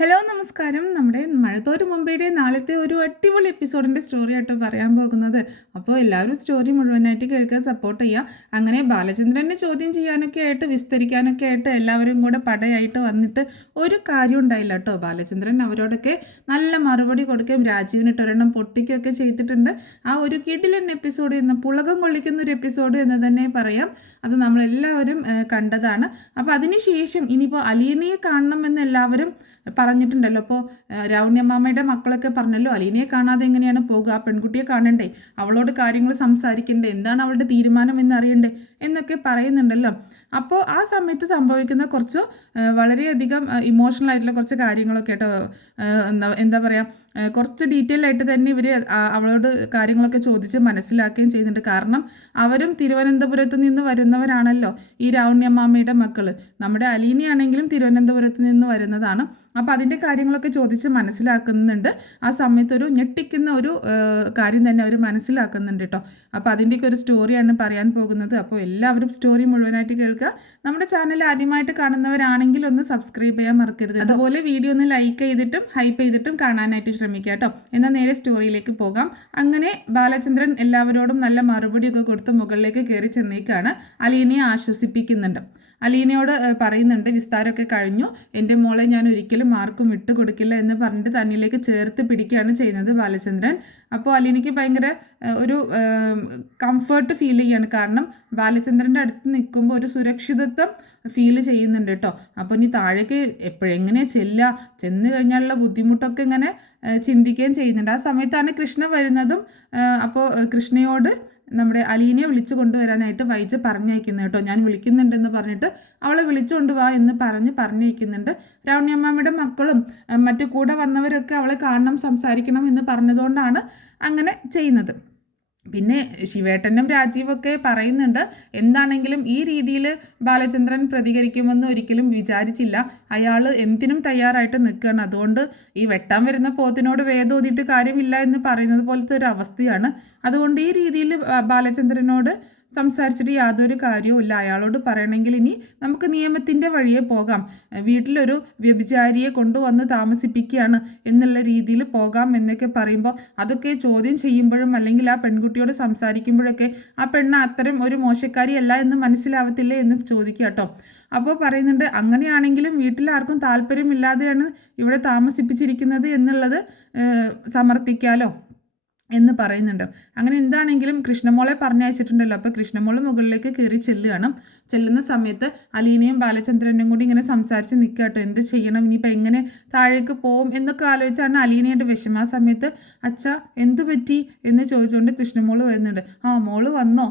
Hello നമസ്കാരം. നമ്മുടെ മഴത്തോരു മുമ്പയുടെ നാളത്തെ ഒരു അടിപൊളി എപ്പിസോഡിൻ്റെ സ്റ്റോറി ആയിട്ട് പറയാൻ പോകുന്നത്. അപ്പോൾ എല്ലാവരും സ്റ്റോറി മുഴുവനായിട്ട് കേൾക്കാൻ സപ്പോർട്ട് ചെയ്യുക. അങ്ങനെ ബാലചന്ദ്രനെ ചോദ്യം ചെയ്യാനൊക്കെ ആയിട്ട് വിസ്തരിക്കാനൊക്കെ ആയിട്ട് എല്ലാവരും കൂടെ പടയായിട്ട് വന്നിട്ട് ഒരു കാര്യം ഉണ്ടായില്ല കേട്ടോ. ബാലചന്ദ്രൻ അവരോടൊക്കെ നല്ല മറുപടി കൊടുക്കുകയും രാജീവിനിട്ട് ഒരെണ്ണം പൊട്ടിക്കുകയൊക്കെ ചെയ്തിട്ടുണ്ട്. ആ ഒരു കിടിലൻ എപ്പിസോഡ് എന്ന് പുളകം കൊള്ളിക്കുന്ന ഒരു എപ്പിസോഡ് എന്ന് തന്നെ പറയാം. അത് നമ്മളെല്ലാവരും കണ്ടതാണ്. അപ്പോൾ അതിനുശേഷം ഇനിയിപ്പോൾ അലീനയെ കാണണമെന്ന് എല്ലാവരും പറഞ്ഞിട്ടുണ്ടല്ലോ. അപ്പോൾ രാവുണ്യമ്മാമ്മയുടെ മക്കളൊക്കെ പറഞ്ഞല്ലോ, അലീനയെ കാണാതെ എങ്ങനെയാണ് പോകുക, ആ പെൺകുട്ടിയെ കാണണ്ടേ, അവളോട് കാര്യങ്ങൾ സംസാരിക്കണ്ടേ, എന്താണ് അവളുടെ തീരുമാനം എന്നറിയണ്ടേ എന്നൊക്കെ പറയുന്നുണ്ടല്ലോ. അപ്പോൾ ആ സമയത്ത് സംഭവിക്കുന്ന കുറച്ച് വളരെയധികം ഇമോഷണൽ ആയിട്ടുള്ള കുറച്ച് കാര്യങ്ങളൊക്കെ കേട്ടോ. എന്താ പറയുക, കുറച്ച് ഡീറ്റെയിൽ ആയിട്ട് തന്നെ ഇവർ അവളോട് കാര്യങ്ങളൊക്കെ ചോദിച്ച് മനസ്സിലാക്കുകയും ചെയ്യുന്നുണ്ട്. കാരണം അവരും തിരുവനന്തപുരത്ത് നിന്ന് വരുന്നവരാണല്ലോ, ഈ രാവുണ്യമ്മാമ്മയുടെ മക്കൾ. നമ്മുടെ അലീനയാണെങ്കിലും തിരുവനന്തപുരത്ത് നിന്ന് വരുന്നതാണ്. അപ്പോൾ അതിൻ്റെ കാര്യങ്ങളൊക്കെ ചോദിച്ച് മനസ്സിലാക്കുന്നുണ്ട്. ആ സമയത്തൊരു ഞെട്ടിക്കുന്ന ഒരു കാര്യം തന്നെ അവർ മനസ്സിലാക്കുന്നുണ്ട് കേട്ടോ. അപ്പോൾ അതിൻ്റെയൊക്കെ ഒരു സ്റ്റോറിയാണ് പറയാൻ പോകുന്നത്. അപ്പോൾ എല്ലാവരും സ്റ്റോറി മുഴുവനായിട്ട് കേൾക്കുക. നമ്മുടെ ചാനൽ ആദ്യമായിട്ട് കാണുന്നവരാണെങ്കിൽ ഒന്ന് സബ്സ്ക്രൈബ് ചെയ്യാൻ മറക്കരുത്. അതുപോലെ വീഡിയോ ഒന്ന് ലൈക്ക് ചെയ്തിട്ടും ഹൈപ്പ് ചെയ്തിട്ടും കാണാനായിട്ട് ശ്രമിക്കുക കേട്ടോ. എന്നാൽ നേരെ സ്റ്റോറിയിലേക്ക് പോകാം. അങ്ങനെ ബാലചന്ദ്രൻ എല്ലാവരോടും നല്ല മറുപടിയൊക്കെ കൊടുത്ത് മുകളിലേക്ക് കയറി ചെന്നേക്കാണ്. അലീനയെ ആശ്വസിപ്പിക്കുന്നുണ്ട്. അലീനയോട് പറയുന്നുണ്ട്, വിസ്താരമൊക്കെ കഴിഞ്ഞു, എൻ്റെ മോളെ ഞാൻ ഒരിക്കലും ആർക്കും വിട്ടുകൊടുക്കില്ല എന്ന് പറഞ്ഞിട്ട് തന്നിലേക്ക് ചേർത്ത് പിടിക്കുകയാണ് ചെയ്യുന്നത് ബാലചന്ദ്രൻ. അപ്പോൾ അലീനയ്ക്ക് ഭയങ്കര ഒരു കംഫർട്ട് ഫീൽ ചെയ്യാണ്. കാരണം ബാലചന്ദ്രൻ്റെ അടുത്ത് നിൽക്കുമ്പോൾ ഒരു സുരക്ഷിതത്വം ഫീൽ ചെയ്യുന്നുണ്ട് കേട്ടോ. അപ്പോൾ ഇനി താഴേക്ക് എപ്പോഴെങ്ങനെയാണ് ചെന്ന് കഴിഞ്ഞാലുള്ള ബുദ്ധിമുട്ടൊക്കെ ഇങ്ങനെ ചിന്തിക്കുകയും ചെയ്യുന്നുണ്ട്. ആ സമയത്താണ് കൃഷ്ണ വരുന്നതും. അപ്പോൾ കൃഷ്ണയോട് നമ്മുടെ അലീനയെ വിളിച്ചു കൊണ്ടുവരാനായിട്ട് വൈജ പറഞ്ഞയക്കുന്നത് കേട്ടോ. ഞാൻ വിളിക്കുന്നുണ്ടെന്ന് പറഞ്ഞിട്ട് അവളെ വിളിച്ചുകൊണ്ട് വാ എന്ന് പറഞ്ഞയക്കുന്നുണ്ട്. രാവണ്യമ്മാമ്മയുടെ മക്കളും മറ്റു കൂടെ വന്നവരൊക്കെ അവളെ കാണണം, സംസാരിക്കണം എന്ന് പറഞ്ഞതുകൊണ്ടാണ് അങ്ങനെ ചെയ്യുന്നത്. പിന്നെ ശിവേട്ടനും രാജീവൊക്കെ പറയുന്നുണ്ട്, എന്താണെങ്കിലും ഈ രീതിയിൽ ബാലചന്ദ്രൻ പ്രതികരിക്കുമെന്ന് ഒരിക്കലും വിചാരിച്ചില്ല. അയാൾ എന്തിനും തയ്യാറായിട്ട് നിൽക്കുകയാണ്. അതുകൊണ്ട് ഈ വെട്ടാൻ വരുന്ന പോത്തിനോട് വേദോതിയിട്ട് കാര്യമില്ല എന്ന് പറയുന്നത് പോലത്തെ ഒരു അവസ്ഥയാണ്. അതുകൊണ്ട് ഈ രീതിയിൽ ബാലചന്ദ്രനോട് സംസാരിച്ചിട്ട് യാതൊരു കാര്യവും ഇല്ല. അയാളോട് പറയണമെങ്കിൽ ഇനി നമുക്ക് നിയമത്തിൻ്റെ വഴിയെ പോകാം, വീട്ടിലൊരു വ്യഭിചാരിയെ കൊണ്ടുവന്ന് താമസിപ്പിക്കുകയാണ് എന്നുള്ള രീതിയിൽ പോകാം എന്നൊക്കെ പറയുമ്പോൾ അതൊക്കെ ചോദ്യം ചെയ്യുമ്പോഴും അല്ലെങ്കിൽ ആ പെൺകുട്ടിയോട് സംസാരിക്കുമ്പോഴൊക്കെ ആ പെണ്ണ് അത്തരം ഒരു മോശക്കാരിയല്ല എന്ന് മനസ്സിലാവത്തില്ലേ എന്ന് ചോദിക്കുക കേട്ടോ. അപ്പോൾ പറയുന്നുണ്ട്, അങ്ങനെയാണെങ്കിലും വീട്ടിലാർക്കും താല്പര്യമില്ലാതെയാണ് ഇവിടെ താമസിപ്പിച്ചിരിക്കുന്നത് എന്നുള്ളത് സമർത്ഥിക്കാലോ എന്ന് പറയുന്നുണ്ട്. അങ്ങനെ എന്താണെങ്കിലും കൃഷ്ണമോളെ പറഞ്ഞയച്ചിട്ടുണ്ടല്ലോ. അപ്പോൾ കൃഷ്ണമോള് മുകളിലേക്ക് കയറി ചെല്ലുന്ന സമയത്ത് അലീനയും ബാലചന്ദ്രനും കൂടി ഇങ്ങനെ സംസാരിച്ച് നിൽക്കുക കേട്ടോ. എന്ത് ചെയ്യണം, ഇനിയിപ്പോൾ എങ്ങനെ താഴേക്ക് പോവും എന്നൊക്കെ ആലോചിച്ചാണ് അലീനയുടെ വിഷമം. ആ സമയത്ത് അച്ഛ എന്തു പറ്റി എന്ന് ചോദിച്ചുകൊണ്ട് കൃഷ്ണമോള് വരുന്നുണ്ട്. ആ മോള് വന്നോ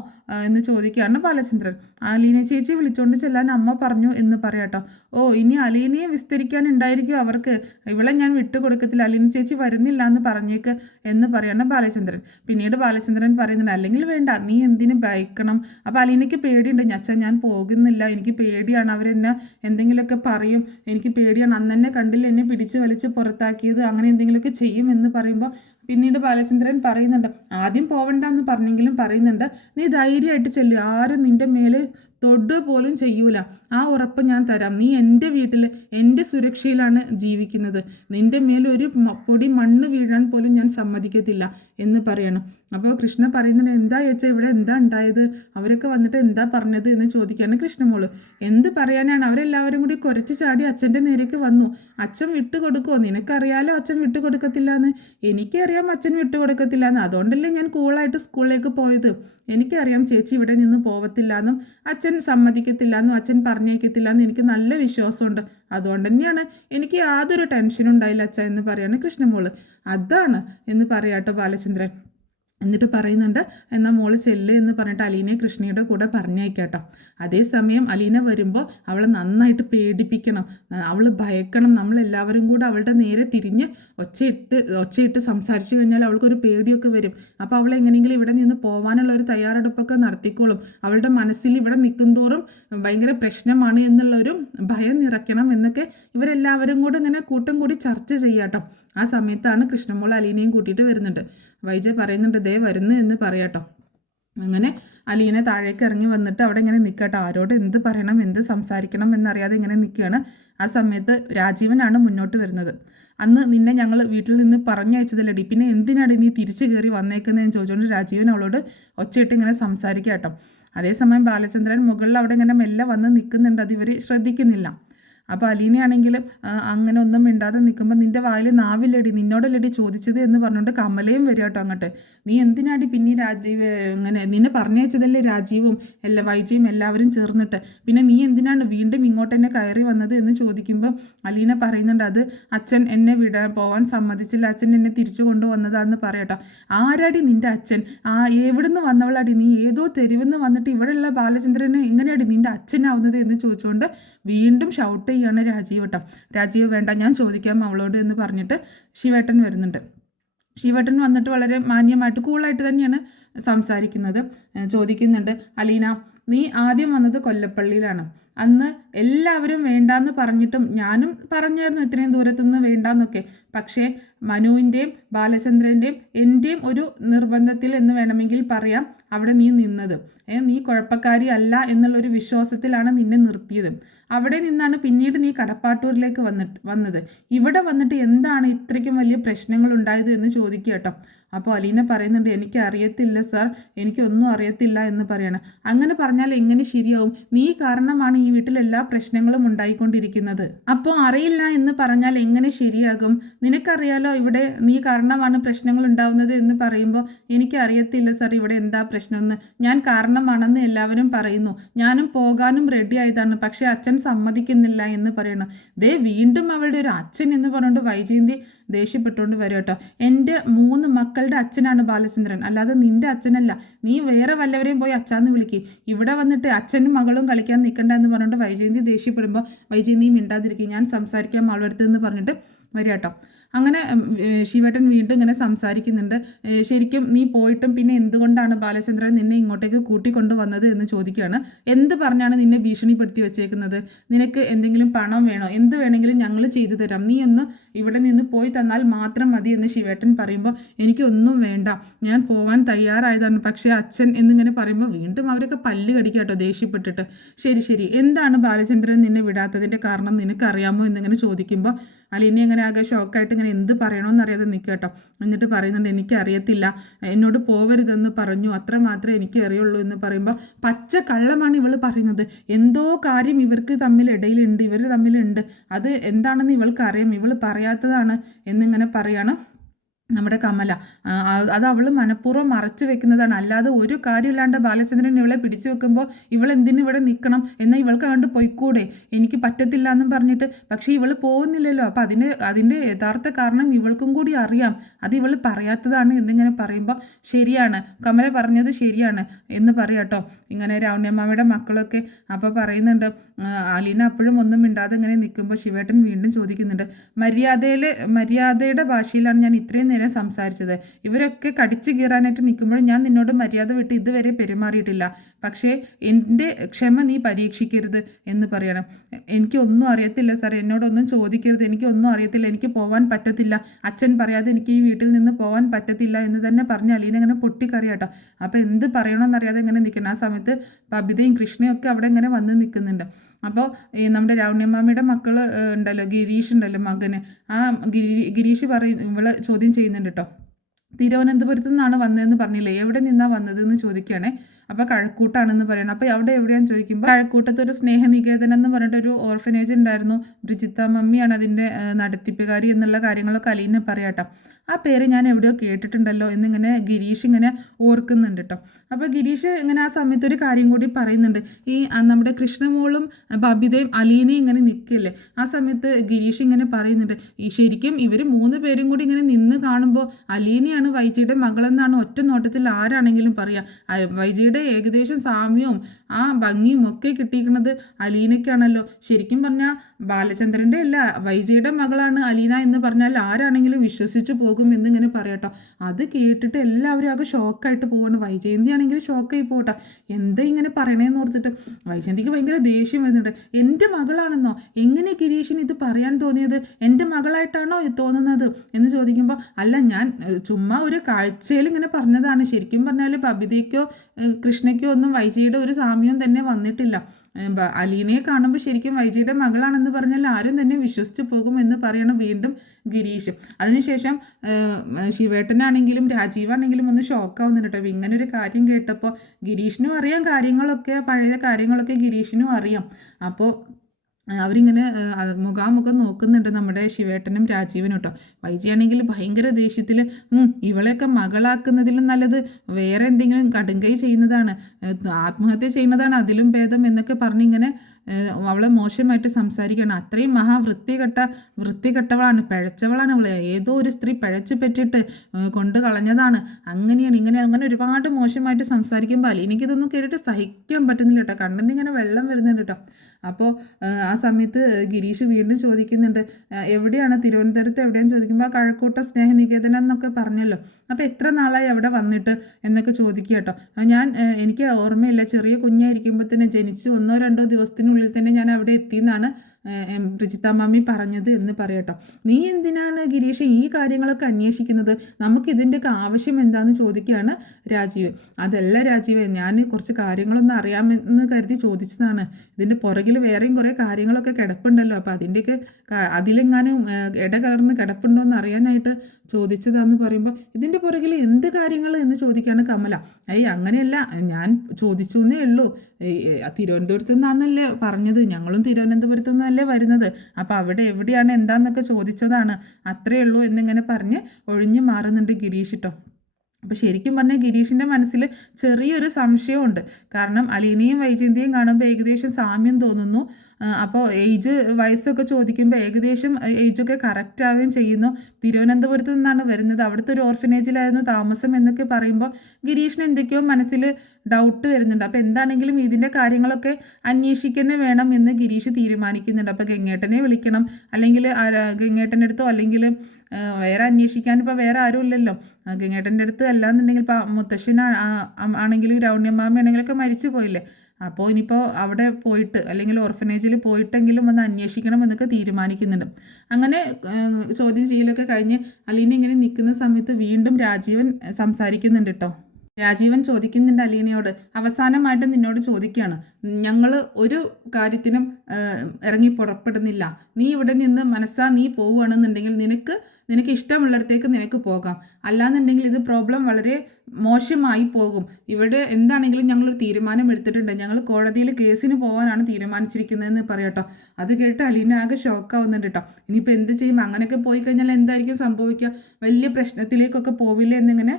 എന്ന് ചോദിക്കുകയാണ് ബാലചന്ദ്രൻ. അലീന ചേച്ചി വിളിച്ചുകൊണ്ട് ചെല്ലാൻ അമ്മ പറഞ്ഞു എന്ന് പറയാട്ടോ. ഓ, ഇനി അലീനയെ വിസ്തരിക്കാനുണ്ടായിരിക്കും അവർക്ക്, ഇവളെ ഞാൻ വിട്ടുകൊടുക്കത്തില്ല, അലീന ചേച്ചി വരുന്നില്ല എന്ന് പറഞ്ഞേക്ക് എന്ന് പറയാണ് ബാലചന്ദ്രൻ. പിന്നീട് ബാലചന്ദ്രൻ പറയുന്നുണ്ട്, അല്ലെങ്കിൽ വേണ്ട, നീ എന്തിനു ഭയക്കണം. അപ്പോൾ അലീനയ്ക്ക് പേടിയുണ്ട്, അച്ഛൻ ഞാൻ പോകുന്നില്ല, എനിക്ക് പേടിയാണ്, അവരെന്നെ എന്തെങ്കിലുമൊക്കെ പറയും, എനിക്ക് പേടിയാണ്, അന്ന് തന്നെ കണ്ടില്ല എന്നെ പിടിച്ച് വലിച്ച് പുറത്താക്കിയത്, അങ്ങനെ എന്തെങ്കിലുമൊക്കെ ചെയ്യും എന്ന് പറയുമ്പോൾ പിന്നീട് ബാലചന്ദ്രൻ പറയുന്നുണ്ട്, ആദ്യം പോവണ്ട എന്ന് പറഞ്ഞെങ്കിലും പറയുന്നുണ്ട്, നീ ധൈര്യമായിട്ട് ചെല്ലുക, ആരും നിൻ്റെ മേലെ തൊടുക പോലും ചെയ്യൂല, ആ ഉറപ്പ് ഞാൻ തരാം. നീ എൻ്റെ വീട്ടിൽ എൻ്റെ സുരക്ഷയിലാണ് ജീവിക്കുന്നത്, നിൻ്റെ മേലൊരു പൊടി മണ്ണ് വീഴാൻ പോലും ഞാൻ സമ്മതിക്കത്തില്ല എന്ന് പറയണം. അപ്പോൾ കൃഷ്ണ പറയുന്നുണ്ട്, എന്താ ചേച്ചാ ഇവിടെ എന്താ ഉണ്ടായത്, അവരൊക്കെ വന്നിട്ട് എന്താ പറഞ്ഞത് എന്ന് ചോദിക്കുകയാണ് കൃഷ്ണമോള്. എന്ത് പറയാനാണ്, അവരെല്ലാവരും കൂടി കുരച്ച് ചാടി അച്ഛൻ്റെ നേരേക്ക് വന്നു. അച്ഛൻ വിട്ടുകൊടുക്കുമോ, നിനക്കറിയാലോ അച്ഛൻ വിട്ടുകൊടുക്കത്തില്ല എന്ന്. എനിക്കറിയാം അച്ഛൻ വിട്ടുകൊടുക്കത്തില്ല എന്ന്, അതുകൊണ്ടല്ലേ ഞാൻ കൂളായിട്ട് സ്കൂളിലേക്ക് പോയത്. എനിക്കറിയാം ചേച്ചി ഇവിടെ നിന്ന് പോവത്തില്ല എന്നും അച്ഛൻ സമ്മതിക്കത്തില്ല എന്നും അച്ഛൻ പറഞ്ഞേക്കത്തില്ല എന്ന് എനിക്ക് നല്ല വിശ്വാസമുണ്ട്. അതുകൊണ്ട് തന്നെയാണ് എനിക്ക് യാതൊരു ടെൻഷനും ഉണ്ടായില്ല അച്ഛ എന്ന് പറയാണ് കൃഷ്ണമോള്. അതാണ് എന്ന് പറയാട്ടോ ബാലചന്ദ്രൻ. എന്നിട്ട് പറയുന്നുണ്ട്, എന്നാൽ മോള് ചെല്ല് എന്ന് പറഞ്ഞിട്ട് അലീനയെ കൃഷ്ണയുടെ കൂടെ പറഞ്ഞേക്കാട്ടോ. അതേസമയം അലീന വരുമ്പോൾ അവളെ നന്നായിട്ട് അവൾ ഭയക്കണം. നമ്മളെല്ലാവരും കൂടെ അവളുടെ നേരെ തിരിഞ്ഞ് ഒച്ചയിട്ട് സംസാരിച്ചു കഴിഞ്ഞാൽ അവൾക്കൊരു പേടിയൊക്കെ വരും. അപ്പോൾ അവൾ എങ്ങനെയെങ്കിലും ഇവിടെ നിന്ന് പോകാനുള്ള ഒരു തയ്യാറെടുപ്പൊക്കെ നടത്തിക്കോളും. അവളുടെ മനസ്സിൽ ഇവിടെ നിൽക്കുന്തോറും ഭയങ്കര പ്രശ്നമാണ് എന്നുള്ളൊരു ഭയം നിറയ്ക്കണം എന്നൊക്കെ ഇവരെല്ലാവരും കൂടെ ഇങ്ങനെ കൂട്ടം കൂടി ചർച്ച ചെയ്യാട്ടോ. ആ സമയത്താണ് കൃഷ്ണമോൾ അലീനയും കൂട്ടിയിട്ട് വരുന്നുണ്ട്. വൈജ പറയുന്നുണ്ട്, ദേ വരുന്നു എന്ന് പറയാട്ടോ. അങ്ങനെ അലീന താഴേക്ക് ഇറങ്ങി വന്നിട്ട് അവിടെ ഇങ്ങനെ നിൽക്കട്ടെ, ആരോട് എന്ത് പറയണം എന്ത് സംസാരിക്കണം എന്നറിയാതെ ഇങ്ങനെ നിൽക്കുകയാണ്. ആ സമയത്ത് രാജീവനാണ് മുന്നോട്ട് വരുന്നത്. അന്ന് നിന്നെ ഞങ്ങൾ വീട്ടിൽ നിന്ന് പറഞ്ഞയച്ചതല്ലടി, പിന്നെ എന്തിനാടി നീ തിരിച്ചു കയറി വന്നേക്കുന്നതെന്ന് ചോദിച്ചുകൊണ്ട് രാജീവൻ അവളോട് ഒച്ചയിട്ട് ഇങ്ങനെ സംസാരിക്കുക കേട്ടോ. അതേസമയം ബാലചന്ദ്രൻ മുകളിൽ അവിടെ ഇങ്ങനെ മെല്ലെ വന്ന് നിൽക്കുന്നുണ്ട്, അത് ഇവർ ശ്രദ്ധിക്കുന്നില്ല. അപ്പോൾ അലീനയാണെങ്കിലും അങ്ങനെ ഒന്നും മിണ്ടാതെ നിൽക്കുമ്പോൾ നിൻ്റെ വായിൽ നാവില്ലടി, നിന്നോടല്ലടി ചോദിച്ചത് എന്ന് പറഞ്ഞുകൊണ്ട് കമലയും വരിക കേട്ടോ അങ്ങോട്ട്. നീ എന്തിനാടി പിന്നെ രാജീവ് ഇങ്ങനെ, നിന്നെ പറഞ്ഞയച്ചതല്ലേ രാജീവും വൈജയും എല്ലാവരും ചേർന്നിട്ട്, പിന്നെ നീ എന്തിനാണ് വീണ്ടും ഇങ്ങോട്ട് തന്നെ കയറി വന്നത് എന്ന് ചോദിക്കുമ്പോൾ അലീന പറയുന്നുണ്ട്, അത് അച്ഛൻ എന്നെ പോവാൻ സമ്മതിച്ചില്ല, അച്ഛൻ എന്നെ തിരിച്ചു കൊണ്ടുവന്നതാന്ന് പറയട്ടോ. ആരാടി നിൻ്റെ അച്ഛൻ? എവിടുന്ന് വന്നവളാടി നീ? ഏതോ തെരുവെന്ന് വന്നിട്ട് ഇവിടെയുള്ള ബാലചന്ദ്രന് എങ്ങനെയാടി നിൻ്റെ അച്ഛനാവുന്നത് എന്ന് ചോദിച്ചുകൊണ്ട് വീണ്ടും ഷൗട്ട് ചെയ്യാണ് രാജീവ് കേട്ടോ. രാജീവ് വേണ്ട, ഞാൻ ചോദിക്കാം അവളോട് എന്ന് പറഞ്ഞിട്ട് ശിവേട്ടൻ വരുന്നുണ്ട്. ശിവേട്ടൻ വന്നിട്ട് വളരെ മാന്യമായിട്ട് കൂളായിട്ട് തന്നെയാണ് സംസാരിക്കുന്നത്. ചോദിക്കുന്നുണ്ട്, അലീന നീ ആദ്യം വന്നത് കൊല്ലപ്പള്ളിയിലാണ്. അന്ന് എല്ലാവരും വേണ്ടാന്ന് പറഞ്ഞിട്ടും ഞാനും പറഞ്ഞായിരുന്നു ഇത്രയും ദൂരത്തുനിന്ന് വേണ്ടാന്നൊക്കെ. പക്ഷേ മനുവിൻ്റെയും ബാലചന്ദ്രൻ്റെയും എൻ്റെയും ഒരു നിർബന്ധത്തിൽ എന്ന് വേണമെങ്കിൽ പറയാം അവിടെ നീ നിന്നത്. നീ കുഴപ്പക്കാരി അല്ല എന്നുള്ളൊരു വിശ്വാസത്തിലാണ് നിന്നെ നിർത്തിയത്. അവിടെ നിന്നാണ് പിന്നീട് നീ കടപ്പാട്ടൂരിലേക്ക് വന്നത്. ഇവിടെ വന്നിട്ട് എന്താണ് ഇത്രയ്ക്കും വലിയ പ്രശ്നങ്ങൾ ഉണ്ടായത് എന്ന് ചോദിക്കുക കേട്ടോ. അപ്പോൾ അലീന പറയുന്നുണ്ട്, എനിക്ക് അറിയത്തില്ല സാർ, എനിക്കൊന്നും അറിയത്തില്ല എന്ന് പറയണം. അങ്ങനെ പറഞ്ഞാൽ എങ്ങനെ ശരിയാവും? നീ കാരണമാണ് ഈ വീട്ടിൽ എല്ലാ പ്രശ്നങ്ങളും ഉണ്ടായിക്കൊണ്ടിരിക്കുന്നത്. അപ്പോൾ അറിയില്ല എന്ന് പറഞ്ഞാൽ എങ്ങനെ ശരിയാകും? നിനക്കറിയാലോ ഇവിടെ നീ കാരണമാണ് പ്രശ്നങ്ങൾ ഉണ്ടാവുന്നത് എന്ന് പറയുമ്പോൾ എനിക്ക് അറിയത്തില്ല സാർ ഇവിടെ എന്താ പ്രശ്നമെന്ന്. ഞാൻ കാരണമാണെന്ന് എല്ലാവരും പറയുന്നു, ഞാനും പോകാനും റെഡി ആയതാണ്, പക്ഷേ അച്ഛൻ സമ്മതിക്കുന്നില്ല എന്ന് പറയണം. വീണ്ടും അവളുടെ ഒരു അച്ഛൻ എന്ന് പറഞ്ഞുകൊണ്ട് വൈജയന്തി ദേഷ്യപ്പെട്ടുകൊണ്ട് വരും കേട്ടോ. എൻ്റെ 3 മക്കളുടെ അച്ഛനാണ് ബാലചന്ദ്രൻ, അല്ലാതെ നിൻ്റെ അച്ഛനല്ല. നീ വേറെ വല്ലവരെയും പോയി അച്ഛാന്ന് വിളിക്കുക, ഇവിടെ വന്നിട്ട് അച്ഛനും മകളും കളിക്കാൻ നിൽക്കണ്ട എന്ന് പറഞ്ഞുകൊണ്ട് വൈജയന്തി ദേഷ്യപ്പെടുമ്പോൾ വൈജയന്തി മിണ്ടാതിരിക്കുക, ഞാൻ സംസാരിക്കാം അവളുടെ അടുത്ത് എന്ന് പറഞ്ഞിട്ട് വരിക കേട്ടോ. അങ്ങനെ ശിവേട്ടൻ വീണ്ടും ഇങ്ങനെ സംസാരിക്കുന്നുണ്ട്. ശരിക്കും നീ പോയിട്ടും പിന്നെ എന്തുകൊണ്ടാണ് ബാലചന്ദ്രൻ നിന്നെ ഇങ്ങോട്ടേക്ക് കൂട്ടിക്കൊണ്ടു വന്നത് എന്ന് ചോദിക്കുകയാണ്. എന്ത് പറഞ്ഞാണ് നിന്നെ ഭീഷണിപ്പെടുത്തി വെച്ചേക്കുന്നത്? നിനക്ക് എന്തെങ്കിലും പണം വേണോ? എന്ത് വേണമെങ്കിലും ഞങ്ങൾ ചെയ്തു തരാം, നീ ഒന്ന് ഇവിടെ നിന്ന് പോയി തന്നാൽ മാത്രം മതി എന്ന് ശിവേട്ടൻ പറയുമ്പോൾ എനിക്കൊന്നും വേണ്ട, ഞാൻ പോവാൻ തയ്യാറായതാണ്, പക്ഷേ അച്ഛൻ എന്നിങ്ങനെ പറയുമ്പോൾ വീണ്ടും അവരൊക്കെ പല്ല് കടിക്കുക കേട്ടോ ദേഷ്യപ്പെട്ടിട്ട്. ശരി എന്താണ് ബാലചന്ദ്രൻ നിന്നെ വിടാത്തതിൻ്റെ കാരണം നിനക്കറിയാമോ എന്നിങ്ങനെ ചോദിക്കുമ്പോൾ അലീന അങ്ങനെ ആകെ ഷോക്കായിട്ട് ഇങ്ങനെ എന്ത് പറയണമെന്നറിയാതെ നിൽക്കുക കേട്ടോ. എന്നിട്ട് പറയുന്നുണ്ട്, എനിക്കറിയത്തില്ല, എന്നോട് പോവരുതെന്ന് പറഞ്ഞു, അത്ര മാത്രമേ എനിക്ക് അറിയുള്ളൂ എന്ന് പറയുമ്പോൾ പച്ച കള്ളമാണ് ഇവൾ പറയുന്നത്. എന്തോ കാര്യം ഇവർക്ക് ഇടയിലുണ്ട്, ഇവർ തമ്മിലുണ്ട്, അത് എന്താണെന്ന് ഇവൾക്ക് അറിയാം, ഇവൾ പറയാത്തതാണ് എന്നിങ്ങനെ പറയാണ് നമ്മുടെ കമല. അത് അവൾ മനഃപൂർവ്വം മറച്ചു വെക്കുന്നതാണ്, അല്ലാതെ ഒരു കാര്യമില്ലാണ്ട് ബാലചന്ദ്രൻ ഇവളെ പിടിച്ചു വെക്കുമ്പോൾ ഇവൾ എന്തിനു ഇവിടെ നിൽക്കണം, എന്നാൽ ഇവൾക്ക് കണ്ട് പൊയ്ക്കൂടെ, എനിക്ക് പറ്റത്തില്ല എന്നും പറഞ്ഞിട്ട്. പക്ഷേ ഇവൾ പോകുന്നില്ലല്ലോ, അപ്പം അതിൻ്റെ യഥാർത്ഥ കാരണം ഇവൾക്കും കൂടി അറിയാം, അത് ഇവൾ പറയാത്തതാണ് എന്നിങ്ങനെ പറയുമ്പോൾ ശരിയാണ് കമല പറഞ്ഞത് ശരിയാണ് എന്ന് പറയാട്ടോ. ഇങ്ങനെ രാവണ്യമ്മയുടെ മക്കളൊക്കെ അപ്പോൾ പറയുന്നുണ്ട്. അലീന അപ്പോഴും ഒന്നും മിണ്ടാതെ ഇങ്ങനെ നിൽക്കുമ്പോൾ ശിവേട്ടൻ വീണ്ടും ചോദിക്കുന്നുണ്ട്, മര്യാദയുടെ ഭാഷയിലാണ് ഞാൻ ഇത്രയും നേരം സംസാരിച്ചത്. ഇവരൊക്കെ കടിച്ചു കീറാനായിട്ട് നിൽക്കുമ്പോൾ ഞാൻ നിന്നോട് മര്യാദ വിട്ട് ഇതുവരെ പെരുമാറിയിട്ടില്ല, പക്ഷേ എൻ്റെ ക്ഷമ നീ പരീക്ഷിക്കരുത് എന്ന് പറയണം. എനിക്കൊന്നും അറിയത്തില്ല സാർ, എന്നോടൊന്നും ചോദിക്കരുത്, എനിക്കൊന്നും അറിയത്തില്ല, എനിക്ക് പോകാൻ പറ്റത്തില്ല, അച്ഛൻ പറയാതെ എനിക്ക് ഈ വീട്ടിൽ നിന്ന് പോകാൻ പറ്റത്തില്ല എന്ന് തന്നെ പറഞ്ഞ് അലീന ഇങ്ങനെ പൊട്ടിക്കറിയാട്ടോ. അപ്പോൾ എന്ത് പറയണമെന്നറിയാതെ ഇങ്ങനെ നിൽക്കണം. ആ സമയത്ത് ബബിതയും കൃഷ്ണയും ഒക്കെ അവിടെ ഇങ്ങനെ വന്ന് നിൽക്കുന്നുണ്ട്. അപ്പോൾ നമ്മുടെ രാവണ്യമ്മാമ്മയുടെ മക്കൾ ഉണ്ടല്ലോ, ഗിരീഷ് ഉണ്ടല്ലോ മകന്, ആ ഗിരീഷ് ഇവള് ചോദ്യം ചെയ്യുന്നുണ്ട് കേട്ടോ. തിരുവനന്തപുരത്തു നിന്നാണ് വന്നതെന്ന് പറഞ്ഞില്ലേ, എവിടെ നിന്നാണ് വന്നതെന്ന് ചോദിക്കുകയാണേ. അപ്പോൾ കഴക്കൂട്ടാണെന്ന് പറയണം. അപ്പോൾ അവിടെ എവിടെയാണെന്ന് ചോദിക്കുമ്പോൾ കഴക്കൂട്ടത്ത് ഒരു സ്നേഹനികേതനം എന്ന് പറഞ്ഞിട്ടൊരു ഓർഫനേജ് ഉണ്ടായിരുന്നു, ബ്രിജിത്ത മമ്മിയാണ് അതിൻ്റെ നടത്തിപ്പുകാരി എന്നുള്ള കാര്യങ്ങളൊക്കെ അലീന പറയാട്ടോ. ആ പേര് ഞാൻ എവിടെയോ കേട്ടിട്ടുണ്ടല്ലോ എന്നിങ്ങനെ ഗിരീഷ് ഇങ്ങനെ ഓർക്കുന്നുണ്ട് കേട്ടോ. അപ്പോൾ ഗിരീഷ് ഇങ്ങനെ ആ സമയത്ത് ഒരു കാര്യം കൂടി പറയുന്നുണ്ട്. ഈ നമ്മുടെ കൃഷ്ണമോളും ബബിതയും അലീനയും ഇങ്ങനെ നിൽക്കില്ലേ, ആ സമയത്ത് ഗിരീഷ് ഇങ്ങനെ പറയുന്നുണ്ട്, ഈ ശരിക്കും ഇവർ 3 പേരും കൂടി ഇങ്ങനെ നിന്ന് കാണുമ്പോൾ അലീനയാണ് വൈജിയുടെ മകളെന്നാണ് ഒറ്റ നോട്ടത്തിൽ ആരാണെങ്കിലും പറയുക. വൈജിയുടെ ഏകദേശം സാമ്യവും ആ ഭംഗിയും ഒക്കെ കിട്ടിയിരിക്കുന്നത് അലീനയ്ക്കാണല്ലോ. ശരിക്കും പറഞ്ഞാൽ ബാലചന്ദ്രൻ്റെ അല്ല, വൈജിയുടെ മകളാണ് അലീന എന്ന് പറഞ്ഞാൽ ആരാണെങ്കിലും വിശ്വസിച്ച് പോകും എന്നിങ്ങനെ പറയട്ടോ. അത് കേട്ടിട്ട് എല്ലാവരും ആകെ ഷോക്കായിട്ട് പോകണം. വൈജയന്തി ആണെങ്കിൽ ഷോക്കായി പോകട്ടോ, എന്താ ഇങ്ങനെ പറയണേന്ന് ഓർത്തിട്ട്. വൈജയന്തിക്ക് ഭയങ്കര ദേഷ്യം വരുന്നുണ്ട്. എൻ്റെ മകളാണെന്നോ, എങ്ങനെ ഗിരീഷിന് ഇത് പറയാൻ തോന്നിയത്, എൻ്റെ മകളായിട്ടാണോ തോന്നുന്നത് എന്ന് ചോദിക്കുമ്പോൾ അല്ല, ഞാൻ ചുമ്മാ ഒരു കാഴ്ചയിൽ ഇങ്ങനെ പറഞ്ഞതാണ്, ശരിക്കും പറഞ്ഞാൽ ബബിതയ്ക്കോ കൃഷ്ണയ്ക്കോ ഒന്നും വൈജയുടെ ഒരു സാമ്യം തന്നെ വന്നിട്ടില്ല, അലീനയെ കാണുമ്പോൾ ശരിക്കും വൈജയുടെ മകളാണെന്ന് പറഞ്ഞാൽ ആരും തന്നെ വിശ്വസിച്ച് പോകും എന്ന് പറയണം വീണ്ടും ഗിരീഷ്. അതിനുശേഷം ശിവേട്ടനാണെങ്കിലും രാജീവാണെങ്കിലും ഒന്ന് ഷോക്കാവുന്നുണ്ട് കേട്ടോ. ഇങ്ങനെ ഒരു കാര്യം കേട്ടപ്പോൾ ഗിരീഷിനും അറിയാം കാര്യങ്ങളൊക്കെ, പഴയ കാര്യങ്ങളൊക്കെ ഗിരീഷിനും അറിയാം. അപ്പോൾ അവരിങ്ങനെ മുഖാമുഖം നോക്കുന്നുണ്ട് നമ്മുടെ ശിവേട്ടനും രാജീവനും കേട്ടോ. വൈജിയാണെങ്കിൽ ഭയങ്കര ദേഷ്യത്തിൽ ഇവളെയൊക്കെ മകളാക്കുന്നതിലും നല്ലത് വേറെ എന്തെങ്കിലും കടുങ്കൈ ചെയ്യുന്നതാണ്, ആത്മഹത്യ ചെയ്യുന്നതാണ് അതിലും ഭേദം എന്നൊക്കെ പറഞ്ഞിങ്ങനെ അവളെ മോശമായിട്ട് സംസാരിക്കണം. അത്രയും വൃത്തികെട്ടവളാണ്, പിഴച്ചവളാണ് അവളെ. ഏതോ ഒരു സ്ത്രീ പിഴച്ചു പറ്റിയിട്ട് കൊണ്ട് കളഞ്ഞതാണ്, അങ്ങനെയാണ് അങ്ങനെ ഒരുപാട് മോശമായിട്ട് സംസാരിക്കുമ്പോൾ എനിക്കിതൊന്നും കേട്ടിട്ട് സഹിക്കാൻ പറ്റുന്നില്ല കേട്ടോ. കണ്ണിൽ ഇങ്ങനെ വെള്ളം വരുന്നുണ്ട് കേട്ടോ. അപ്പോൾ ആ സമയത്ത് ഗിരീഷ് വീണ്ടും ചോദിക്കുന്നുണ്ട്, എവിടെയാണ് തിരുവനന്തപുരത്ത് എവിടെയാണെന്ന് ചോദിക്കുമ്പോൾ കഴക്കൂട്ട സ്നേഹനികേതനം എന്നൊക്കെ പറഞ്ഞല്ലോ, അപ്പോൾ എത്ര നാളായി അവിടെ വന്നിട്ട് എന്നൊക്കെ ചോദിക്കുക കേട്ടോ. എനിക്ക് ഓർമ്മയില്ല, ചെറിയ കുഞ്ഞായിരിക്കുമ്പോൾ തന്നെ ജനിച്ച് 1-2 ദിവസത്തിനുള്ളിൽ തന്നെ ഞാൻ അവിടെ എത്തിയെന്നാണ് രുചിത മാമി പറഞ്ഞത് എന്ന് പറയട്ടോ. നീ എന്തിനാണ് ഗിരീഷ് ഈ കാര്യങ്ങളൊക്കെ അന്വേഷിക്കുന്നത്, നമുക്കിതിൻ്റെയൊക്കെ ആവശ്യം എന്താണെന്ന് ചോദിക്കുകയാണ് രാജീവ്. അതല്ല രാജീവ്, ഞാൻ കുറച്ച് കാര്യങ്ങളൊന്നും അറിയാമെന്ന് കരുതി ചോദിച്ചതാണ്. ഇതിൻ്റെ പുറകിൽ വേറെയും കുറേ കാര്യങ്ങളൊക്കെ കിടപ്പുണ്ടല്ലോ, അപ്പോൾ അതിലെങ്ങാനും ഇടകലർന്ന് കിടപ്പുണ്ടോ എന്ന് അറിയാനായിട്ട് ചോദിച്ചതാന്ന് പറയുമ്പോൾ ഇതിൻ്റെ പുറകിൽ എന്ത് കാര്യങ്ങൾ എന്ന് ചോദിക്കുകയാണ് കമല. അങ്ങനെയല്ല, ഞാൻ ചോദിച്ചു എന്നേ ഉള്ളൂ. തിരുവനന്തപുരത്ത് നിന്നാന്നല്ലേ പറഞ്ഞത്, ഞങ്ങളും തിരുവനന്തപുരത്ത് നിന്നല്ലേ വരുന്നത്, അപ്പോൾ അവിടെ എവിടെയാണ് എന്താന്നൊക്കെ ചോദിച്ചതാണ്, അത്രയേ ഉള്ളൂ എന്നിങ്ങനെ പറഞ്ഞ് ഒഴിഞ്ഞു മാറുന്നുണ്ട് ഗിരീഷ് ട്ടോ. അപ്പോൾ ശരിക്കും പറഞ്ഞാൽ ഗിരീഷിൻ്റെ മനസ്സിൽ ചെറിയൊരു സംശയമുണ്ട്. കാരണം അലീനയും വൈജയന്തിയും കാണുമ്പോൾ ഏകദേശം സാമ്യം തോന്നുന്നു. അപ്പോൾ വയസ്സൊക്കെ ചോദിക്കുമ്പോൾ ഏകദേശം ഏജൊക്കെ കറക്റ്റ് ആവുകയും ചെയ്യുന്നു. തിരുവനന്തപുരത്ത് നിന്നാണ് വരുന്നത്, അവിടുത്തെ ഒരു ഓർഫനേജിലായിരുന്നു താമസം എന്നൊക്കെ പറയുമ്പോൾ ഗിരീഷിന് എന്തൊക്കെയോ മനസ്സിൽ ഡൗട്ട് വരുന്നുണ്ട്. അപ്പോൾ എന്താണെങ്കിലും ഇതിൻ്റെ കാര്യങ്ങളൊക്കെ അന്വേഷിക്കുന്നേ വേണം എന്ന് ഗിരീഷ് തീരുമാനിക്കുന്നുണ്ട്. അപ്പോൾ ഗംഗേട്ടനെ വിളിക്കണം, അല്ലെങ്കിൽ ഗംഗേട്ടൻ്റെ അടുത്തോ അല്ലെങ്കിൽ വേറെ അന്വേഷിക്കാൻ ഇപ്പോൾ വേറെ ആരും ഇല്ലല്ലോ. ഗംഗേട്ടൻ്റെ അടുത്ത് അല്ലാന്നുണ്ടെങ്കിൽ ഇപ്പോൾ മുത്തശ്ശൻ ആണെങ്കിലും രൗണ്യമാമ ആണെങ്കിലൊക്കെ മരിച്ചു പോയില്ലേ, അപ്പോൾ ഇനിയിപ്പോൾ അവിടെ പോയിട്ട് അല്ലെങ്കിൽ ഓർഫനേജിൽ പോയിട്ടെങ്കിലും ഒന്ന് അന്വേഷിക്കണം എന്നൊക്കെ തീരുമാനിക്കുന്നുണ്ട്. അങ്ങനെ ചോദ്യം ചെയ്യലൊക്കെ കഴിഞ്ഞ് അലീന ഇങ്ങനെ നിൽക്കുന്ന സമയത്ത് വീണ്ടും രാജീവൻ സംസാരിക്കുന്നുണ്ട് കേട്ടോ. രാജീവൻ ചോദിക്കുന്നുണ്ട് അലീനയോട്, അവസാനമായിട്ട് നിന്നോട് ചോദിക്കുകയാണ്, ഞങ്ങൾ ഒരു കാര്യത്തിനും ഇറങ്ങി പുറപ്പെടുന്നില്ല, നീ ഇവിടെ നിന്ന് നീ പോവുകയാണെന്നുണ്ടെങ്കിൽ നിനക്ക് ഇഷ്ടമുള്ളിടത്തേക്ക് നിനക്ക് പോകാം, അല്ലാന്നുണ്ടെങ്കിൽ ഇത് പ്രോബ്ലം വളരെ മോശമായി പോകും. ഇവിടെ എന്താണെങ്കിലും ഞങ്ങളൊരു തീരുമാനം എടുത്തിട്ടുണ്ട്, ഞങ്ങൾ കോടതിയിൽ കേസിന് പോകാനാണ് തീരുമാനിച്ചിരിക്കുന്നതെന്ന് പറയട്ടോ. അത് കേട്ട് അലീന ആകെ ഷോക്കാവുന്നുണ്ട് കേട്ടോ. ഇനിയിപ്പോൾ എന്ത് ചെയ്യും, അങ്ങനെയൊക്കെ പോയി കഴിഞ്ഞാൽ എന്തായിരിക്കും സംഭവിക്കുക, വലിയ പ്രശ്നത്തിലേക്കൊക്കെ പോവില്ലേ എന്നിങ്ങനെ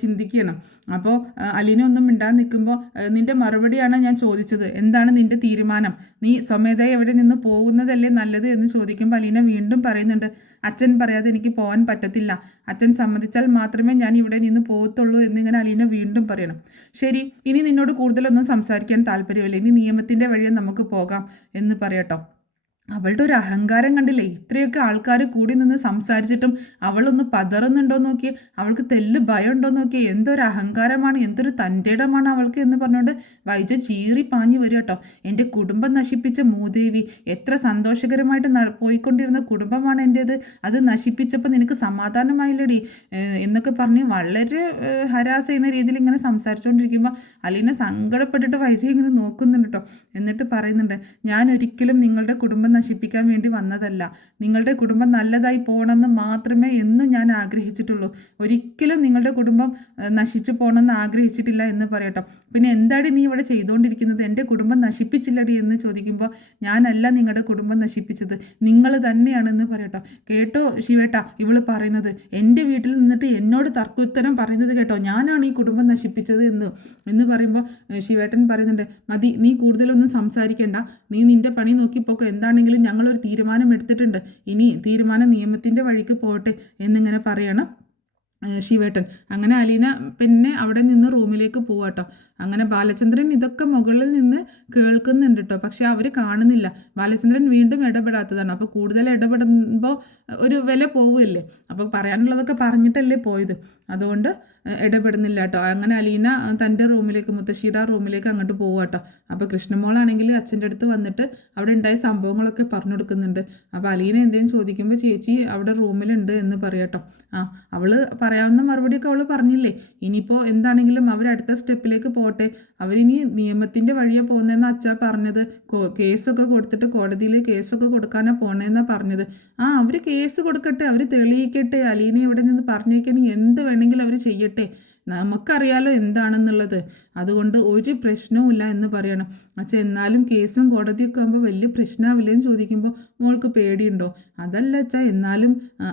ചിന്തിക്കണം. അപ്പോൾ അലീന ഒന്നും മിണ്ടാൻ നിൽക്കുമ്പോൾ, നിൻ്റെ മറുപടിയാണ് ഞാൻ ചോദിച്ചത്, എന്താണ് നിൻ്റെ തീരുമാനം, നീ സ്വമേധയാ എവിടെ നിന്ന് പോകുന്നതല്ലേ നല്ലത് എന്ന് ചോദിക്കുമ്പോൾ അലീന വീണ്ടും പറയുന്നുണ്ട്, അച്ഛൻ പറയാതെ എനിക്ക് പോകാൻ പറ്റത്തില്ല, അച്ഛൻ സമ്മതിച്ചാൽ മാത്രമേ ഞാൻ ഇവിടെ നിന്ന് പോകത്തുള്ളൂ എന്നിങ്ങനെ അലീന വീണ്ടും പറയണം. ശരി, ഇനി നിന്നോട് കൂടുതലൊന്നും സംസാരിക്കാൻ താല്പര്യമില്ല, ഇനി നിയമത്തിൻ്റെ വഴിയെ നമുക്ക് പോകാം എന്ന് പറയട്ടോ. അവളുടെ ഒരു അഹങ്കാരം കണ്ടില്ലേ, ഇത്രയൊക്കെ ആൾക്കാർ കൂടി നിന്ന് സംസാരിച്ചിട്ടും അവളൊന്ന് പതറുന്നുണ്ടോ നോക്കി, അവൾക്ക് തെല്ല് ഭയം ഉണ്ടോ നോക്കി, എന്തൊരു അഹങ്കാരമാണ്, എന്തൊരു തൻ്റെടമാണ് അവൾക്ക് എന്ന് പറഞ്ഞുകൊണ്ട് വൈജ ചീറി പാഞ്ഞു വരും കേട്ടോ. എൻ്റെ കുടുംബം നശിപ്പിച്ച മൂദേവി, എത്ര സന്തോഷകരമായിട്ട് പോയിക്കൊണ്ടിരുന്ന കുടുംബമാണ് എൻ്റേത്, അത് നശിപ്പിച്ചപ്പോൾ നിനക്ക് സമാധാനമായില്ലടി എന്നൊക്കെ പറഞ്ഞ് വളരെ ഹരാസ് ചെയ്യുന്ന രീതിയിൽ ഇങ്ങനെ സംസാരിച്ചുകൊണ്ടിരിക്കുമ്പോൾ അലീന സങ്കടപ്പെട്ടിട്ട് വൈജ ഇങ്ങനെ നോക്കുന്നുണ്ട് കേട്ടോ. എന്നിട്ട് പറയുന്നുണ്ട്, ഞാൻ ഒരിക്കലും നിങ്ങളുടെ കുടുംബം നശിപ്പിക്കാൻ വേണ്ടി വന്നതല്ല, നിങ്ങളുടെ കുടുംബം നല്ലതായി പോകണമെന്ന് മാത്രമേ എന്നും ഞാൻ ആഗ്രഹിച്ചിട്ടുള്ളൂ, ഒരിക്കലും നിങ്ങളുടെ കുടുംബം നശിച്ചു പോകണമെന്ന് ആഗ്രഹിച്ചിട്ടില്ല എന്ന് പറയട്ടോ. പിന്നെ എന്താടി നീ ഇവിടെ ചെയ്തുകൊണ്ടിരിക്കുന്നത്, എൻ്റെ കുടുംബം നശിപ്പിച്ചില്ലടി എന്ന് ചോദിക്കുമ്പോൾ, ഞാനല്ല നിങ്ങളുടെ കുടുംബം നശിപ്പിച്ചത്, നിങ്ങൾ തന്നെയാണെന്ന് പറയട്ടോ. കേട്ടോ ശിവേട്ട, ഇവള് പറയുന്നത്, എൻ്റെ വീട്ടിൽ നിന്നിട്ട് എന്നോട് തർക്കുത്തരം പറയുന്നത് കേട്ടോ, ഞാനാണ് ഈ കുടുംബം നശിപ്പിച്ചത് എന്ന് പറയുമ്പോൾ ശിവേട്ടൻ പറയുന്നുണ്ട്, മതി, നീ കൂടുതലൊന്നും സംസാരിക്കേണ്ട, നീ നിൻ്റെ പണി നോക്കിപ്പോക്കോ, എന്താണെങ്കിലും ഞങ്ങളൊരു തീരുമാനം എടുത്തിട്ടുണ്ട്, ഇനി തീരുമാനം നിയമത്തിൻ്റെ വഴിക്ക് പോട്ടെ എന്നിങ്ങനെ പറയണം ശിവേട്ടൻ. അങ്ങനെ അലീന പിന്നെ അവിടെ നിന്ന് റൂമിലേക്ക് പോവാട്ടോ. അങ്ങനെ ബാലചന്ദ്രൻ ഇതൊക്കെ മുകളിൽ നിന്ന് കേൾക്കുന്നുണ്ട് കേട്ടോ, പക്ഷെ അവർ കാണുന്നില്ല. ബാലചന്ദ്രൻ വീണ്ടും ഇടപെടാത്തതാണ്. അപ്പോൾ കൂടുതൽ ഇടപെടുമ്പോൾ ഒരു വില പോവില്ലേ, അപ്പോൾ പറയാനുള്ളതൊക്കെ പറഞ്ഞിട്ടല്ലേ പോയത്, അതുകൊണ്ട് ഇടപെടുന്നില്ല കേട്ടോ. അങ്ങനെ അലീന തൻ്റെ റൂമിലേക്ക്, മുത്തശ്ശിയുടെ റൂമിലേക്ക് അങ്ങോട്ട് പോവുക കേട്ടോ. അപ്പോൾ കൃഷ്ണമോളാണെങ്കിൽ അച്ഛൻ്റെ അടുത്ത് വന്നിട്ട് അവിടെ ഉണ്ടായ സംഭവങ്ങളൊക്കെ പറഞ്ഞു കൊടുക്കുന്നുണ്ട്. അപ്പോൾ അലീന എന്തെങ്കിലും ചോദിക്കുമ്പോൾ ചേച്ചി അവിടെ റൂമിലുണ്ട് എന്ന് പറയാട്ടോ. അവൾ പറയാവുന്ന മറുപടിയൊക്കെ അവൾ പറഞ്ഞില്ലേ, ഇനിയിപ്പോൾ എന്താണെങ്കിലും അവർ അടുത്ത സ്റ്റെപ്പിലേക്ക് പോട്ടെ, അവരിനി നിയമത്തിൻ്റെ വഴിയെ പോകുന്നതെന്ന് അച്ഛാ പറഞ്ഞത്. കേസൊക്കെ കൊടുത്തിട്ട് കോടതിയിൽ കേസൊക്കെ കൊടുക്കാനാണ് പോണതെന്നാണ് പറഞ്ഞത്. അവർ കേസ് കൊടുക്കട്ടെ, അവർ തെളിയിക്കട്ടെ, അലീനെ ഇവിടെ നിന്ന് പറഞ്ഞേക്കാൻ എന്ത് വേണമെങ്കിലും അവർ ചെയ്യട്ടെ, നമുക്കറിയാലോ എന്താണെന്നുള്ളത്. അതുകൊണ്ട് ഒരു പ്രശ്നവുമില്ല എന്ന് പറയണം. അച്ഛൻ എന്നാലും കേസും കോടതിയൊക്കെ ആകുമ്പോൾ വലിയ പ്രശ്നമാവില്ലേന്ന് ചോദിക്കുമ്പോൾ മോൾക്ക് പേടിയുണ്ടോ? അതല്ല അച്ഛാ, എന്നാലും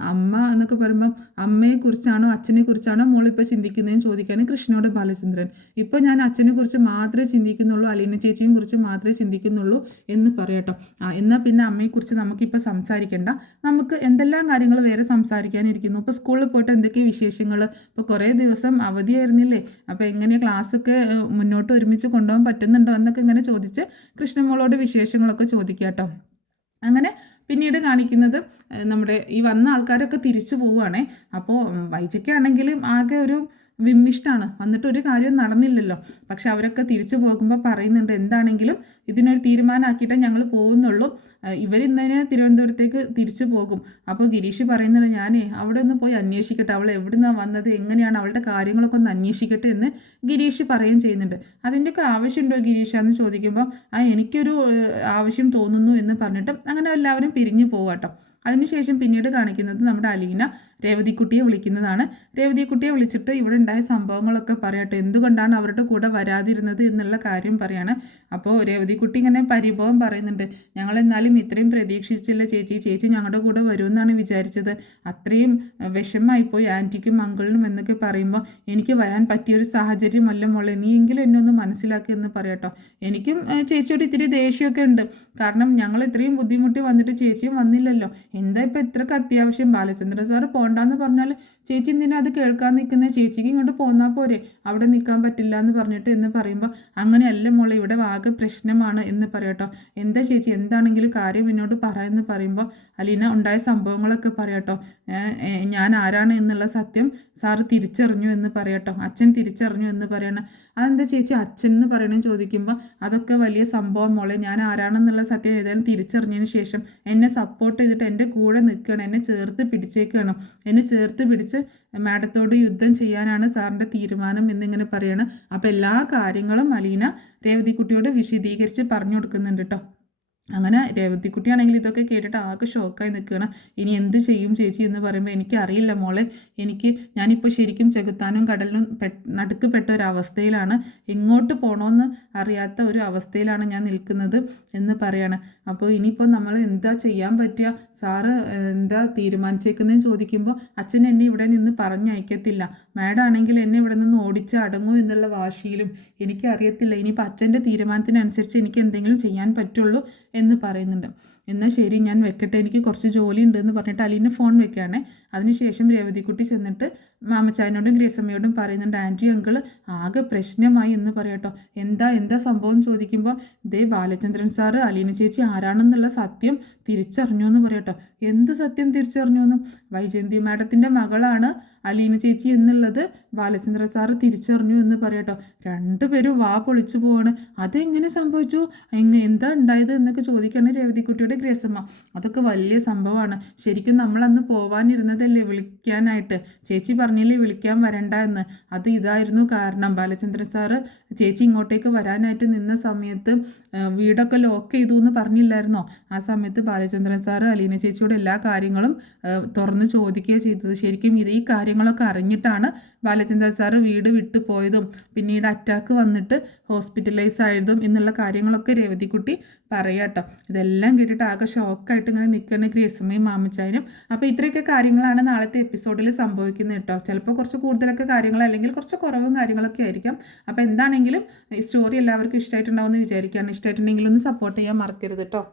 അമ്മ എന്നൊക്കെ പറയുമ്പം അമ്മയെക്കുറിച്ചാണോ അച്ഛനെക്കുറിച്ചാണോ മോളിപ്പോൾ ചിന്തിക്കുന്നതെന്ന് ചോദിക്കാൻ കൃഷ്ണനോട് ബാലചന്ദ്രൻ. ഇപ്പോൾ ഞാൻ അച്ഛനെക്കുറിച്ച് മാത്രമേ ചിന്തിക്കുന്നുള്ളൂ, അലീന ചേച്ചിയെ കുറിച്ച് മാത്രമേ ചിന്തിക്കുന്നുള്ളൂ എന്ന് പറയട്ടോ. എന്നാൽ പിന്നെ അമ്മയെക്കുറിച്ച് നമുക്കിപ്പോൾ സംസാരിക്കേണ്ട, നമുക്ക് എന്തെല്ലാം കാര്യങ്ങൾ വേറെ സംസാരിക്കാനിരിക്കുന്നു. ഇപ്പോൾ സ്കൂളിൽ പോയിട്ട് എന്തൊക്കെ വിശേഷങ്ങൾ, ഇപ്പോൾ കുറേ ദിവസം അവധിയായിരുന്നില്ലേ, അപ്പോൾ എങ്ങനെ ക്ലാസ്സൊക്കെ മുന്നോട്ട് ഒരുമിച്ച് കൊണ്ടുപോകാൻ പറ്റുന്നുണ്ടോ എന്നൊക്കെ ഇങ്ങനെ ചോദിച്ച് കൃഷ്ണമോളോട് വിശേഷങ്ങളൊക്കെ ചോദിക്കുക കേട്ടോ. അങ്ങനെ പിന്നീട് കാണിക്കുന്നത് നമ്മുടെ ഈ വന്ന ആൾക്കാരൊക്കെ തിരിച്ചു പോവുകയാണേ. അപ്പോൾ വൈജയ്ക്കാണെങ്കിലും ആകെ ഒരു വിമ്മിഷ്ടാണ്, വന്നിട്ട് ഒരു കാര്യവും നടന്നില്ലല്ലോ. പക്ഷെ അവരൊക്കെ തിരിച്ചു പോകുമ്പോൾ പറയുന്നുണ്ട് എന്താണെങ്കിലും ഇതിനൊരു തീരുമാനമാക്കിയിട്ടേ ഞങ്ങൾ പോകുന്നുള്ളൂ, ഇവരിന്നതിന് തിരുവനന്തപുരത്തേക്ക് തിരിച്ചു പോകും. അപ്പോൾ ഗിരീഷ് പറയുന്നുണ്ട് ഞാനേ അവിടെ ഒന്ന് പോയി അന്വേഷിക്കട്ടെ, അവൾ എവിടെ നിന്നാണ് വന്നത്, എങ്ങനെയാണ് അവളുടെ കാര്യങ്ങളൊക്കെ ഒന്ന് അന്വേഷിക്കട്ടെ എന്ന് ഗിരീഷ് പറയുകയും ചെയ്യുന്നുണ്ട്. അതിൻ്റെയൊക്കെ ആവശ്യമുണ്ടോ ഗിരീഷ് എന്ന് ചോദിക്കുമ്പോൾ എനിക്കൊരു ആവശ്യം തോന്നുന്നു എന്ന് പറഞ്ഞിട്ട് അങ്ങനെ എല്ലാവരും പിരിഞ്ഞു പോകാട്ടോ. അതിനുശേഷം പിന്നീട് കാണിക്കുന്നത് നമ്മുടെ അലീന രേവതിക്കുട്ടിയെ വിളിക്കുന്നതാണ്. രേവതിക്കുട്ടിയെ വിളിച്ചിട്ട് ഇവിടെ ഉണ്ടായ സംഭവങ്ങളൊക്കെ പറയട്ടെ, എന്തുകൊണ്ടാണ് അവരുടെ കൂടെ വരാതിരുന്നത് എന്നുള്ള കാര്യം പറയാണ്. അപ്പോൾ രേവതിക്കുട്ടി ഇങ്ങനെ പരിഭവം പറയുന്നുണ്ട്, ഞങ്ങളെന്നാലും ഇത്രയും പ്രതീക്ഷിച്ചില്ല ചേച്ചി ഞങ്ങളുടെ കൂടെ വരുമെന്നാണ് വിചാരിച്ചത്, അത്രയും വിഷമമായിപ്പോയി ആൻറ്റിക്കും അങ്കിളിനും എന്നൊക്കെ പറയുമ്പോൾ എനിക്ക് വരാൻ പറ്റിയൊരു സാഹചര്യമല്ല മോളെ, നീയെങ്കിലും എന്നെ ഒന്ന് മനസ്സിലാക്കി എന്ന് പറയട്ടോ. എനിക്കും ചേച്ചിയോട് ഇത്തിരി ദേഷ്യമൊക്കെ ഉണ്ട്, കാരണം ഞങ്ങൾ ഇത്രയും ബുദ്ധിമുട്ടി വന്നിട്ട് ചേച്ചിയും വന്നില്ലല്ലോ, എന്താ ഇപ്പോൾ ഇത്രയ്ക്ക് അത്യാവശ്യം, ബാലചന്ദ്രൻ സാറ് പോകണ്ടെന്ന് പറഞ്ഞാൽ ചേച്ചി എന്തിനാ അത് കേൾക്കാൻ നിൽക്കുന്നത്, ചേച്ചിക്ക് ഇങ്ങോട്ട് പോന്നാൽ പോരെ, അവിടെ നിൽക്കാൻ പറ്റില്ല എന്ന് പറഞ്ഞിട്ട് എന്ന് പറയുമ്പോൾ അങ്ങനെയല്ല മോളെ, ഇവിടെ ആകെ പ്രശ്നമാണ് എന്ന് പറയട്ടോ. എന്താ ചേച്ചി, എന്താണെങ്കിലും കാര്യം എന്നോട് പറയാമെന്ന് പറയുമ്പോൾ അലീന ഉണ്ടായ സംഭവങ്ങളൊക്കെ പറയട്ടോ. ഞാൻ ആരാണ് എന്നുള്ള സത്യം സാറ് തിരിച്ചറിഞ്ഞു എന്ന് പറയട്ടോ, അച്ഛൻ തിരിച്ചറിഞ്ഞു എന്ന് പറയണം. അതെന്താ ചേച്ചി അച്ഛൻ എന്ന് പറയണമെന്ന് ചോദിക്കുമ്പോൾ അതൊക്കെ വലിയ സംഭവം മോളെ, ഞാൻ ആരാണെന്നുള്ള സത്യം ഏതായാലും തിരിച്ചറിഞ്ഞതിന് ശേഷം എന്നെ സപ്പോർട്ട് ചെയ്തിട്ട് എൻ്റെ കൂടെ നിൽക്കണം, എന്നെ ചേർത്ത് പിടിച്ചേക്കണം, എന്നെ ചേർത്ത് പിടിച്ച് മാഡത്തോട് യുദ്ധം ചെയ്യാനാണ് സാറിൻ്റെ തീരുമാനം എന്നിങ്ങനെ പറയണം. അപ്പോൾ എല്ലാ കാര്യങ്ങളും അലീന രേവതിക്കുട്ടിയോട് വിശദീകരിച്ച് പറഞ്ഞു കൊടുക്കുന്നുണ്ട് കേട്ടോ. അങ്ങനെ രേവതിക്കുട്ടിയാണെങ്കിൽ ഇതൊക്കെ കേട്ടിട്ട് ആകെ ഷോക്കായി നിൽക്കുകയാണ്. ഇനി എന്ത് ചെയ്യും ചേച്ചി എന്ന് പറയുമ്പോൾ എനിക്കറിയില്ല മോളെ, ഞാനിപ്പോൾ ശരിക്കും ചെകുത്താനും കടലിനും നടുക്ക് പെട്ട ഒരവസ്ഥയിലാണ്, എങ്ങോട്ട് പോകണമെന്ന് അറിയാത്ത ഒരു അവസ്ഥയിലാണ് ഞാൻ നിൽക്കുന്നത് എന്ന് പറയാണ്. അപ്പോൾ ഇനിയിപ്പോൾ നമ്മൾ എന്താ ചെയ്യാൻ പറ്റുക, സാറ് എന്താ തീരുമാനിച്ചേക്കുന്നതെന്ന് ചോദിക്കുമ്പോൾ അച്ഛൻ എന്നെ ഇവിടെ നിന്ന് പറഞ്ഞയക്കത്തില്ല, മാഡാണെങ്കിൽ എന്നെ ഇവിടെ നിന്ന് ഓടിച്ച് അടങ്ങൂ എന്നുള്ള വാശിയിലും എനിക്കറിയത്തില്ല, ഇനിയിപ്പോൾ അച്ഛൻ്റെ തീരുമാനത്തിനനുസരിച്ച് എനിക്ക് എന്തെങ്കിലും ചെയ്യാൻ പറ്റുള്ളൂ എന്ന് പറയുന്നുണ്ട്. എന്നാൽ ശരി ഞാൻ വെക്കട്ടെ, എനിക്ക് കുറച്ച് ജോലി ഉണ്ട് എന്ന് പറഞ്ഞിട്ട് അലീന ഫോൺ വെക്കുകയാണേ. അതിനുശേഷം രേവതിക്കുട്ടി ചെന്നിട്ട് മാമച്ചായനോടും ഗ്രേസമ്മയോടും പറയുന്നുണ്ട്, ആൻറ്റി അങ്കിൾ ആകെ പ്രശ്നമായി എന്ന് പറയട്ടോ. എന്താ സംഭവം ചോദിക്കുമ്പോൾ ദേ ബാലചന്ദ്രൻ സാറ് അലീന ചേച്ചി ആരാണെന്നുള്ള സത്യം തിരിച്ചറിഞ്ഞു എന്ന് പറയട്ടോ. എന്ത് സത്യം തിരിച്ചറിഞ്ഞു എന്നും, വൈജയന്തി മാഡത്തിൻ്റെ മകളാണ് അലീന ചേച്ചി എന്നുള്ളത് ബാലചന്ദ്രൻ സാറ് തിരിച്ചറിഞ്ഞു എന്ന് പറയട്ടോ. രണ്ടുപേരും വാ പൊളിച്ചു പോവാണ്. അതെങ്ങനെ സംഭവിച്ചു, എന്താ ഉണ്ടായത് എന്നൊക്കെ ചോദിക്കുകയാണ് രേവതിക്കുട്ടിയുടെ ഗ്രേസമ്മ. അതൊക്കെ വലിയ സംഭവമാണ്, ശരിക്കും നമ്മളന്ന് പോവാനിരുന്നതല്ലേ വിളിക്കാനായിട്ട്, ചേച്ചി പറഞ്ഞില്ലേ വിളിക്കാൻ വരണ്ട എന്ന്, അത് ഇതായിരുന്നു കാരണം. ബാലചന്ദ്രൻ സാറ് ചേച്ചി ഇങ്ങോട്ടേക്ക് വരാനായിട്ട് നിന്ന സമയത്ത് വീടൊക്കെ ലോക്ക് ചെയ്തു എന്ന് പറഞ്ഞില്ലായിരുന്നോ, ആ സമയത്ത് ബാലചന്ദ്രൻ സാറ് അലീന ചേച്ചിയോട് എല്ലാ കാര്യങ്ങളും തുറന്ന് ചോദിക്കുകയാണ് ചെയ്തത്. ശരിക്കും ഈ കാര്യങ്ങളൊക്കെ അറിഞ്ഞിട്ടാണ് ബാലചന്ദ്രൻ സാറ് വീട് വിട്ടു പോയതും പിന്നീട് അറ്റാക്ക് വന്നിട്ട് ഹോസ്പിറ്റലൈസ് ആയതും എന്നുള്ള കാര്യങ്ങളൊക്കെ രേവതിക്കുട്ടി പറയാട്ടോ. ഇതെല്ലാം കേട്ടിട്ട് ആകെ ഷോക്കായിട്ട് ഇങ്ങനെ നിൽക്കുന്ന ഗ്രേസമ്മയും മാമച്ചായനും. അപ്പോൾ ഇത്രയൊക്കെ കാര്യങ്ങളാണ് നാളത്തെ എപ്പിസോഡിൽ സംഭവിക്കുന്നത് കേട്ടോ. ചിലപ്പോൾ കുറച്ച് കൂടുതലൊക്കെ കാര്യങ്ങൾ അല്ലെങ്കിൽ കുറച്ച് കുറവും കാര്യങ്ങളൊക്കെ ആയിരിക്കാം. അപ്പോൾ എന്താണെങ്കിലും ഈ സ്റ്റോറി എല്ലാവർക്കും ഇഷ്ടമായിട്ടുണ്ടാവുമെന്ന് വിചാരിക്കുകയാണ്. ഇഷ്ടമായിട്ടുണ്ടെങ്കിൽ ഒന്ന് സപ്പോർട്ട് ചെയ്യാൻ മറക്കരുത് കേട്ടോ.